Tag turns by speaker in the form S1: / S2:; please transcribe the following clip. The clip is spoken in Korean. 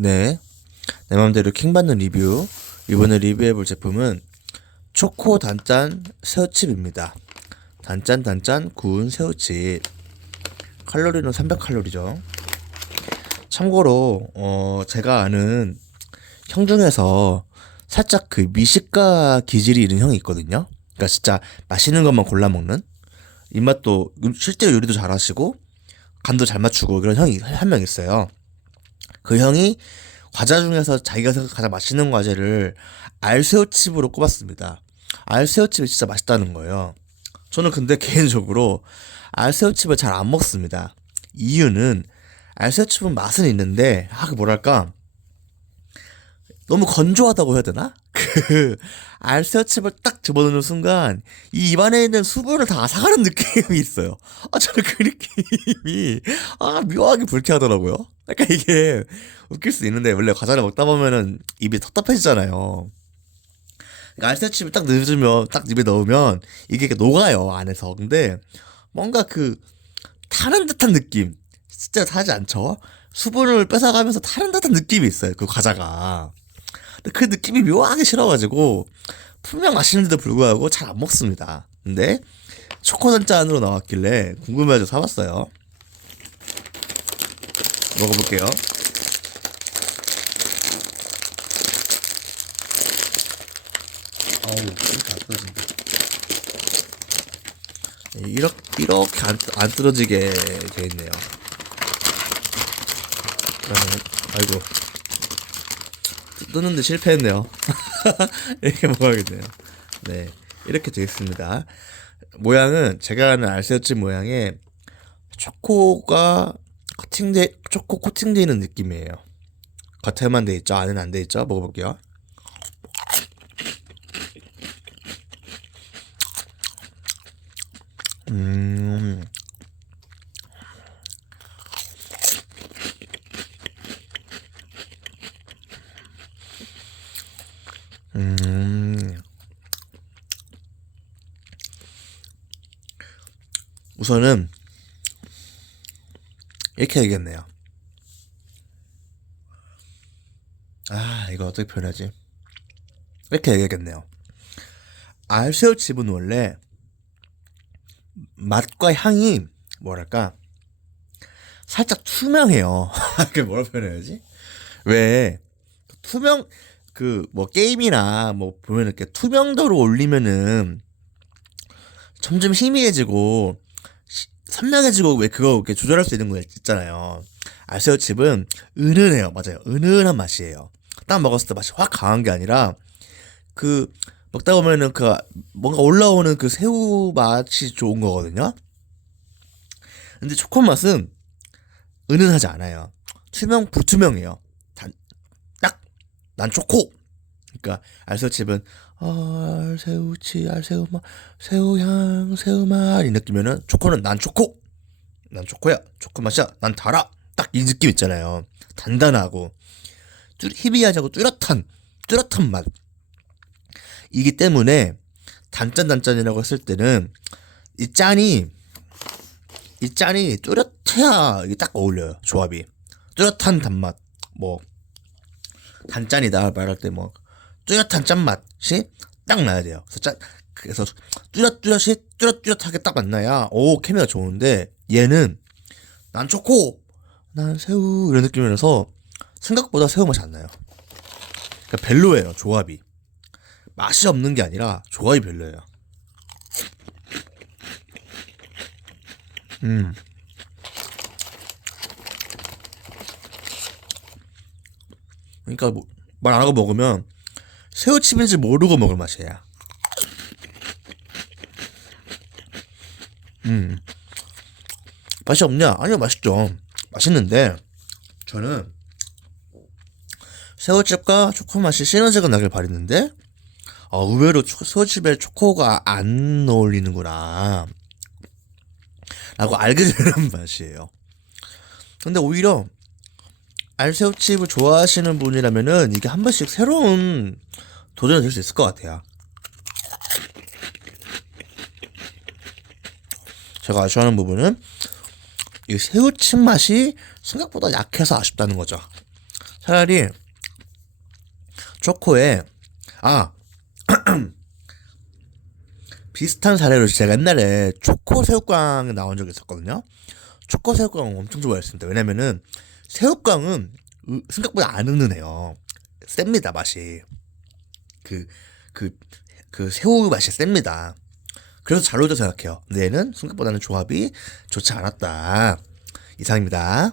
S1: 네. 내 맘대로 킹받는 리뷰. 이번에 리뷰해볼 제품은 초코 단짠 새우칩입니다. 단짠 단짠 구운 새우칩. 칼로리는 300칼로리죠. 참고로 어 제가 아는 형 중에서 살짝 그 미식가 기질이 있는 형이 있거든요. 그러니까 진짜 맛있는 것만 골라 먹는 입맛도 음, 실제로 요리도 잘하시고 간도 잘 맞추고 그런 형이 한 명 있어요. 그 형이 과자 중에서 자기가 생각 가장 맛있는 과제를 알새우칩으로 꼽았습니다. 알새우칩이 진짜 맛있다는 거예요. 저는 근데 개인적으로 알새우칩을 잘 안 먹습니다. 이유는 알새우칩은 맛은 있는데 아그 뭐랄까 너무 건조하다고 해야 되나? 그 알새우칩을 딱 집어넣는 순간 이 입안에 있는 수분을 다 앗아가는 느낌이 있어요. 아 저는 그 느낌이 아 묘하게 불쾌하더라고요. 약간 이게 웃길 수 있는데 원래 과자를 먹다 보면은 입이 텁텁해지잖아요. 그러니까 알새우칩을 딱 넣으면 딱 입에 넣으면 이게 녹아요 안에서. 근데 뭔가 그 타는 듯한 느낌 진짜 타지 않죠? 수분을 뺏어가면서 타는 듯한 느낌이 있어요 그 과자가. 근데 그 느낌이 묘하게 싫어가지고 분명 맛있는데도 불구하고 잘 안 먹습니다. 근데 초코단짠으로 나왔길래 궁금해서 사봤어요. 먹어볼게요. 어우, 이렇게 안 떨어진다. 이렇게, 이렇게 안, 안 떨어지게 돼 있네요. 아이고. 뜯는데 실패했네요. 이렇게 먹어야겠네요. 네. 이렇게 되어 있습니다. 모양은 제가 아는 알새우칩 모양의 초코가 코팅돼, 초코 코팅되어 있는 느낌이에요. 겉에만 돼 있죠. 안에는 안 돼 있죠. 먹어볼게요. 음. 음. 우선은 이렇게 얘기했네요. 아, 이거 어떻게 표현하지? 이렇게 얘기하겠네요. 알새우칩은 원래 맛과 향이 뭐랄까 살짝 투명해요. 그 뭐라 표현해야지? 왜 투명 그 뭐 게임이나 뭐 보면 이렇게 투명도를 올리면은 점점 희미해지고 시- 선명해지고 왜 그거 이렇게 조절할 수 있는 거 있잖아요. 알새우칩은 은은해요. 맞아요. 은은한 맛이에요. 딱 먹었을 때 맛이 확 강한 게 아니라 그 먹다 보면은 그 뭔가 올라오는 그 새우 맛이 좋은 거거든요. 근데 초코 맛은 은은하지 않아요. 투명 부투명해요. 난 초코. 그러니까 알새우칩은 아, 알새우칩, 알새우맛, 새우향, 새우맛 이 느낌이면은 초코는 난 초코. 난 초코야. 초코 맛이야. 난 달아. 딱 이 느낌 있잖아요. 단단하고 않고 뚜렷한 뚜렷한 맛. 이기 때문에 단짠 단짠이라고 했을 때는 이 짠이 이 짠이 뚜렷해야 이게 딱 어울려요 조합이 뚜렷한 단맛 뭐 단짠이다 말할 때 뭐 뚜렷한 짠맛이 딱 나야 돼요 그래서 짠 그래서 뚜렷뚜렷이 뚜렷뚜렷하게 딱 만나야 오 케미가 좋은데 얘는 난 초코 난 새우 이런 느낌이라서 생각보다 새우 맛이 안 나요 그러니까 별로예요 조합이 맛이 없는 게 아니라 조합이 별로예요. 음. 그러니까 뭐, 말 안 하고 먹으면 새우칩인지 모르고 먹을 맛이야. 음. 맛이 없냐? 아니요, 맛있죠. 맛있는데 저는 새우칩과 초코 맛이 시너지가 나길 바랬는데 아, 의외로 초, 새우칩에 초코가 안 어울리는구나 라고 알게 되는 맛이에요 근데 오히려 알새우칩을 좋아하시는 분이라면은 이게 한 번씩 새로운 도전이 될 수 있을 것 같아요 제가 아쉬워하는 부분은 이 새우칩 맛이 생각보다 약해서 아쉽다는 거죠 차라리 초코에 아 비슷한 사례로 제가 옛날에 초코 새우깡 나온 적이 있었거든요. 초코 새우깡 엄청 좋아했습니다. 왜냐면은 새우깡은 으- 생각보다 안 은은해요. 셉니다 맛이. 그 그, 그 새우 맛이 셉니다. 그래서 잘 어울려 생각해요. 근데 얘는 생각보다는 조합이 좋지 않았다. 이상입니다.